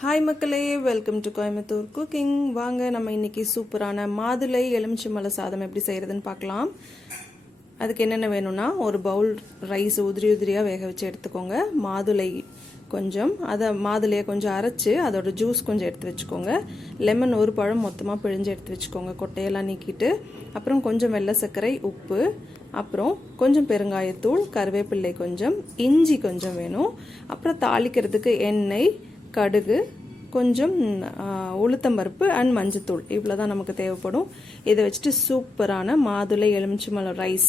Hi மக்களே, welcome to Coimbatore cooking. வாங்க நம்ம இன்னைக்கு சூப்பரான மாதுளை எலுமிச்சம்பழ சாதம் எப்படி செய்கிறதுன்னு பார்க்கலாம். அதுக்கு என்னென்ன வேணும்னா, ஒரு பவுல் ரைஸ் உதிரி உதிரியாக வேக வச்சு எடுத்துக்கோங்க. மாதுளை கொஞ்சம், மாதுளையை கொஞ்சம் அரைச்சி அதோட ஜூஸ் கொஞ்சம் எடுத்து வச்சுக்கோங்க. லெமன் ஒரு பழம் மொத்தமாக பிழிஞ்சு எடுத்து வச்சுக்கோங்க, கொட்டையெல்லாம் நீக்கிட்டு. அப்புறம் கொஞ்சம் வெள்ளை சர்க்கரை, உப்பு, அப்புறம் கொஞ்சம் பெருங்காயத்தூள், கருவேப்பிள்ளை கொஞ்சம், இஞ்சி கொஞ்சம் வேணும். அப்புறம் தாளிக்கிறதுக்கு எண்ணெய், கடுகு, கொஞ்சம் உளுத்தம்பருப்பு அண்ட் மஞ்சத்தூள், இவ்வளோ தான் நமக்கு தேவைப்படும். இதை வச்சுட்டு சூப்பரான மாதுளை எலுமிச்சம்பழம் ரைஸ்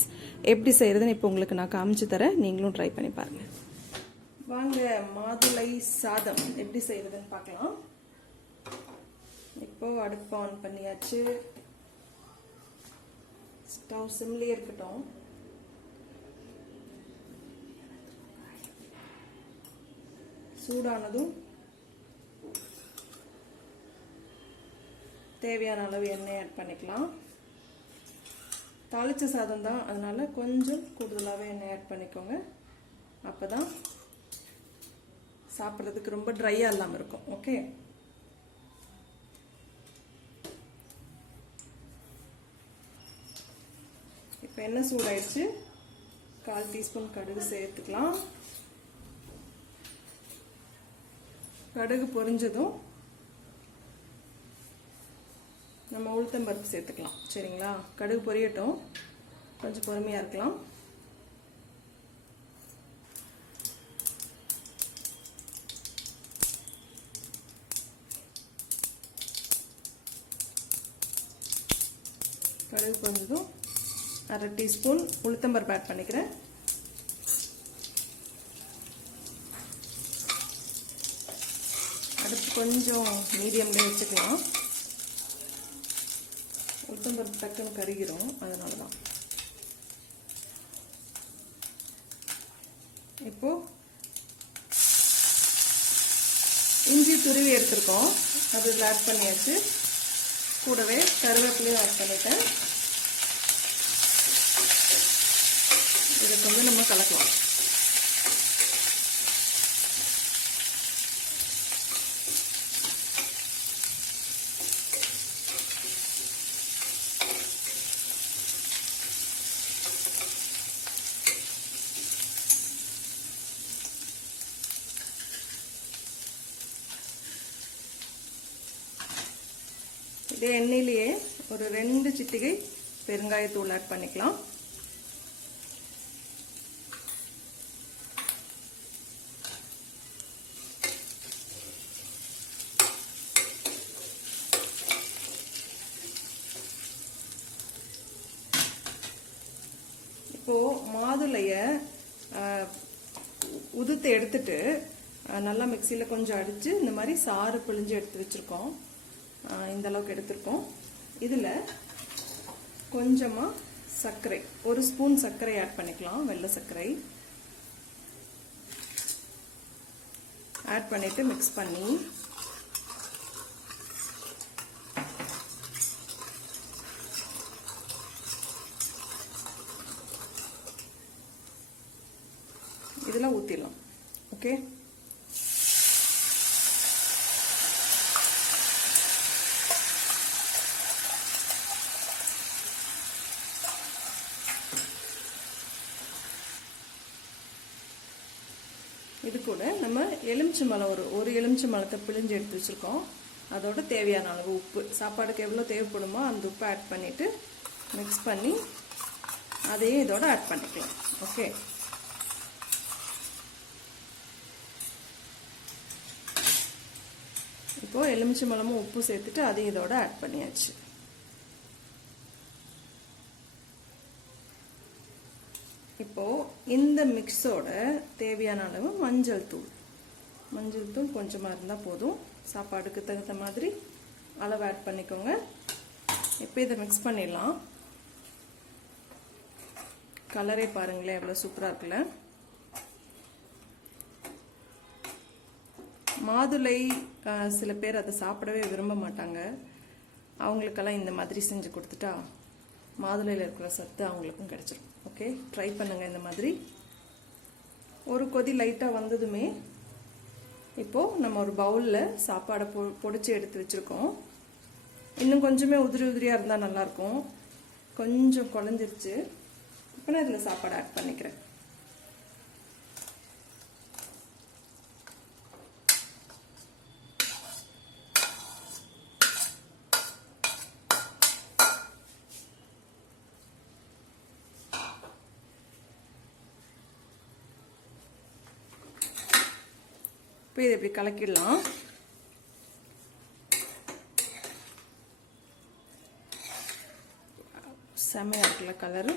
எப்படி செய்கிறதுன்னு இப்போ உங்களுக்கு நான் காமிச்சு தரேன். நீங்களும் ட்ரை பண்ணி பாருங்கள். வாங்க மாதுளை சாதம் எப்படி செய்கிறதுன்னு பார்க்கலாம். இப்போ அடுப்பு ஆன் பண்ணியாச்சு. ஸ்டவ் சிம்லேயே இருக்கட்டும். சூடானதும் தேவையான அளவு எண்ணெய் ஆட் பண்ணிக்கலாம். தாளிச்ச சாதம் தான், அதனால கொஞ்சம் கூடுதலாகவே எண்ணெய் ஆட் பண்ணிக்கோங்க. அப்போ தான் சாப்பிட்றதுக்கு ரொம்ப ட்ரையாக இல்லாமல் இருக்கும். ஓகே, இப்போ எண்ணெய் சூடாயிடுச்சு. 1/4 டீஸ்பூன் கடுகு சேர்த்துக்கலாம். கடுகு பொரிஞ்சதும் நம்ம உளுத்தம்பருப்பு சேர்த்துக்கலாம். சரிங்களா, கடுகு பொரியட்டும், கொஞ்சம் பொறுமையாக இருக்கலாம். கடுகு பொரிஞ்சதும் 1/2 டீஸ்பூன் உளுத்தம்பருப்பு ஆட் பண்ணிக்கிறேன். அடுத்து கொஞ்சம் மீடியம்லேயே வச்சுக்கலாம். உளுத்தம்பருப்பு டக்குன்னு கருகிரும், அதனால தான். இப்போ இஞ்சி துருவி எடுத்துருக்கோம், அது இதில் ஆட் பண்ணியாச்சு. கூடவே கருவேப்பிலையும் ஆட் பண்ணிட்டேன். இதை கொஞ்சம் நம்ம கலக்கலாம். இதே எண்ணெயிலேயே ஒரு 2 சிட்டிகை பெருங்காயத்தூள் ஆட் பண்ணிக்கலாம். இப்போ மாதுளைய உதுத்து எடுத்துட்டு நல்லா மிக்சியில் கொஞ்சம் அடிச்சு இந்த மாதிரி சாறு பிழிஞ்சு எடுத்து வச்சிருக்கோம். இந்த அளவுக்கு எடுத்திருக்கோம். இதில் கொஞ்சமாக சர்க்கரை, 1 ஸ்பூன் சர்க்கரை ஆட் பண்ணிக்கலாம். வெள்ளை சர்க்கரை ஆட் பண்ணிட்டு மிக்ஸ் பண்ணி இதில் ஊற்றிடலாம். ஓகே, இது கூட நம்ம எலுமிச்சம்பழம் ஒரு எலுமிச்சம்பழத்தை பிழிஞ்சு எடுத்து வச்சுருக்கோம். அதோட தேவையான அளவு உப்பு, சாப்பாடுக்கு எவ்வளோ தேவைப்படுமோ அந்த உப்பு ஆட் பண்ணிவிட்டு மிக்ஸ் பண்ணி அதையும் இதோட ஆட் பண்ணிக்கலாம். ஓகே, இப்போது எலுமிச்சம்பழமும் உப்பு சேர்த்துட்டு அதையும் இதோட ஆட் பண்ணியாச்சு. இப்போது இந்த மிக்ஸோட தேவையான அளவு மஞ்சள் தூள் கொஞ்சமாக இருந்தால் போதும். சாப்பாடுக்கு தகுந்த மாதிரி அளவு ஆட் பண்ணிக்கோங்க. இப்போ இதை மிக்ஸ் பண்ணிடலாம். கலரே பாருங்களேன், எவ்வளோ சூப்பராக இருக்குல்ல. மாதுளை சில பேர் அதை சாப்பிடவே விரும்ப மாட்டாங்க. அவங்களுக்கெல்லாம் இந்த மாதிரி செஞ்சு கொடுத்துட்டா மாதுளையில் இருக்கிற சத்து அவங்களுக்கும் கிடைச்சிரும். ஓகே, ட்ரை பண்ணுங்கள் இந்த மாதிரி. ஒரு கொதி லைட்டாக வந்ததுமே இப்போது நம்ம ஒரு பவுலில் சாப்பாடை பொடிச்சு எடுத்து வச்சுருக்கோம். இன்னும் கொஞ்சமே உதிரி உதிரியாக இருந்தால் நல்லாயிருக்கும். கொஞ்சம் குழஞ்சிருச்சு. இப்போ நான் இதில் சாப்பாடு ஆட் பண்ணிக்கிறேன். இப்போ இதை இப்படி கலக்கிடலாம். செமையாக இருக்குல்ல கலரு.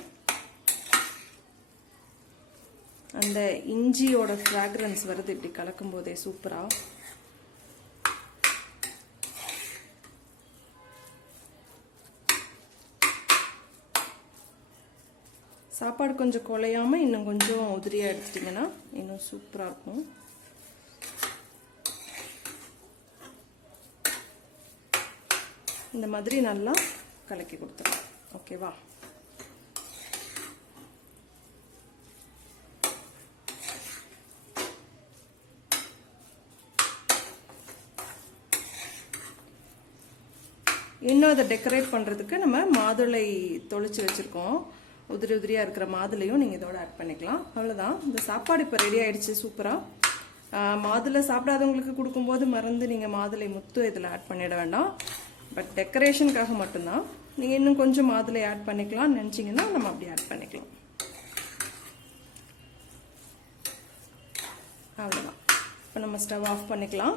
அந்த இஞ்சியோட ஃப்ராக்ரன்ஸ் வருது இப்படி கலக்கும் போதே சூப்பராக. சாப்பாடு கொஞ்சம் குலையாமல் இன்னும் கொஞ்சம் உதிரியாக எடுத்துட்டிங்கன்னா இன்னும் சூப்பராக இருக்கும். இந்த மாதிரி நல்லா கலக்கி கொடுத்துருவோம். ஓகேவா? இன்னும் அதை டெக்கரேட் பண்ணுறதுக்கு நம்ம மாதுளை தொளிச்சு வச்சுருக்கோம். உதிரி உதிரியாக இருக்கிற மாதுளையும் நீங்கள் இதோட ஆட் பண்ணிக்கலாம். அவ்வளோதான். இந்த சாப்பாடு இப்போ ரெடி ஆகிடுச்சு சூப்பராக. மாதுளை சாப்பிடாதவங்களுக்கு கொடுக்கும்போது மறந்து நீங்கள் மாதுளை முத்து இதில் ஆட் பண்ணிட வேண்டாம். பட் டெக்கரேஷனுக்காக மட்டும்தான். நீங்கள் இன்னும் கொஞ்சம் மாதுளை ஆட் பண்ணிக்கலாம்னு நினச்சிங்கன்னா நம்ம அப்படி ஆட் பண்ணிக்கலாம். அவ்வளோதான். இப்போ நம்ம ஸ்டவ் ஆஃப் பண்ணிக்கலாம்.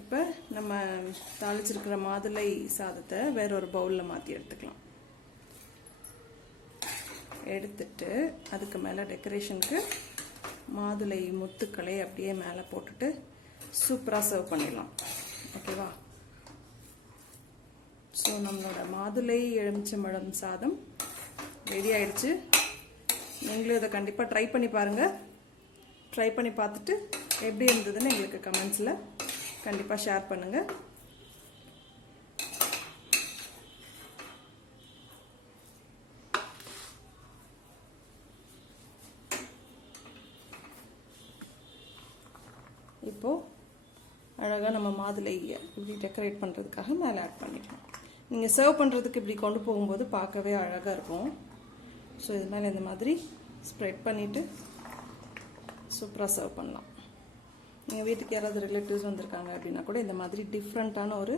இப்போ நம்ம தாளிச்சிருக்கிற மாதுளை சாதத்தை வேற ஒரு பவுலில் மாற்றி எடுத்துக்கலாம். எடுத்துட்டு அதுக்கு மேலே டெக்கரேஷனுக்கு மாதுளை முத்துக்களை அப்படியே மேலே போட்டுட்டு சூப்பராக சர்வ் பண்ணிடலாம். ஓகேவா? ஸோ நம்மளோட மாதுளை எலுமிச்சம்பழம் சாதம் ரெடி ஆயிடுச்சு. நீங்களும் இதை கண்டிப்பாக ட்ரை பண்ணி பாருங்கள். ட்ரை பண்ணி பார்த்துட்டு எப்படி இருந்ததுன்னு எங்களுக்கு கமெண்ட்ஸில் கண்டிப்பாக ஷேர் பண்ணுங்கள். இப்போது அழகாக நம்ம மாதுளை இப்படி டெக்கரேட் பண்ணுறதுக்காக மேலே ஆட் பண்ணிக்கலாம். நீங்கள் சர்வ் பண்ணுறதுக்கு இப்படி கொண்டு போகும்போது பார்க்கவே அழகாக இருக்கும். ஸோ இது மேலே இந்த மாதிரி ஸ்ப்ரெட் பண்ணிவிட்டு சூப்பராக சர்வ் பண்ணலாம். நீங்கள் வீட்டுக்கு யாராவது ரிலேட்டிவ்ஸ் வந்திருக்காங்க அப்படின்னா கூட இந்த மாதிரி டிஃப்ரெண்ட்டான ஒரு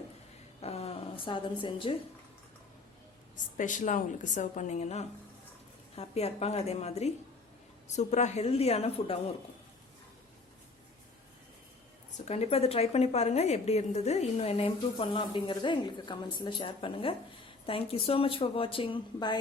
சாதம் செஞ்சு ஸ்பெஷலாக உங்களுக்கு சர்வ் பண்ணிங்கன்னா ஹாப்பியாக இருப்பாங்க. அதே மாதிரி சூப்பராக ஹெல்தியான ஃபுட்டாகவும் இருக்கும். ஸோ கண்டிப்பாக இதை ட்ரை பண்ணி பாருங்கள். எப்படி இருந்தது, இன்னும் என்ன இம்ப்ரூவ் பண்ணலாம் அப்படிங்கிறத எங்களுக்கு கமெண்ட்ஸில் ஷேர் பண்ணுங்கள். தேங்க்யூ ஸோ மச் ஃபார் வாட்சிங். பை.